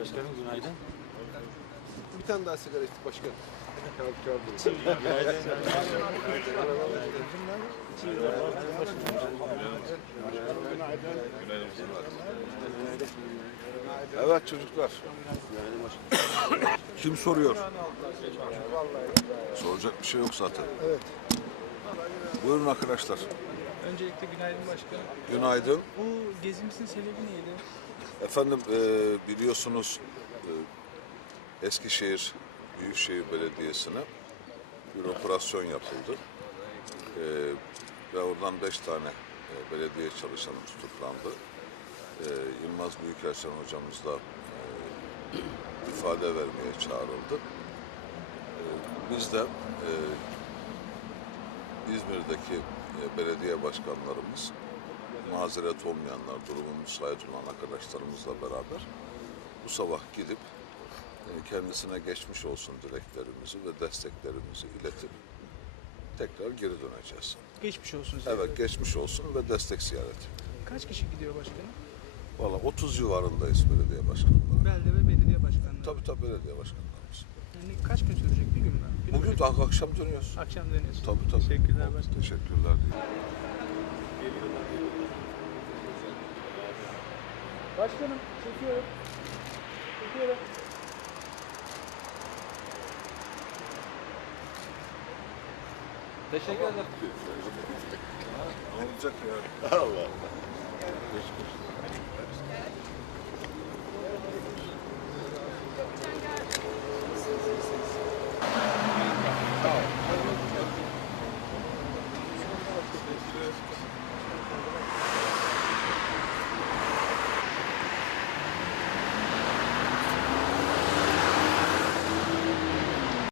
Başkanım günaydın. Bir tane daha sigara içtik başkan. Evet çocuklar. Kim soruyor? Soracak bir şey yok zaten. Evet. Buyurun arkadaşlar. Öncelikle günaydın başkanım. Günaydın. Bu gezimizin sebebi neydi? Efendim e, biliyorsunuz e, Eskişehir Büyükşehir Belediyesi'ne bir operasyon yapıldı. E, ve oradan beş tane e, belediye çalışanı tutuklandı. E, Yılmaz Büyükelçin hocamız da e, ifade vermeye çağrıldı. E, biz de e, İzmir'deki e, belediye başkanlarımız mazeret olmayanlar, durumu müsait olan arkadaşlarımızla beraber bu sabah gidip e, kendisine geçmiş olsun dileklerimizi ve desteklerimizi iletip tekrar geri döneceğiz. Geçmiş olsun size. Evet geçmiş olsun ve destek ziyareti. Kaç kişi gidiyor başkanım? Valla 30 civarındayız belediye başkanları. Belde ve belediye başkanlığı. Tabii tabii belediye başkanlarımız. Yani kaç gün sürecek? Bir Bugün gün. de akşam dönüyoruz. Akşam dönüyorsun. Tabii tabii. Teşekkürler başkanım. Teşekkürler. Başkanım çekiyorum. Çekiyorum. Teşekkür ederim. Olacak ya? Allah.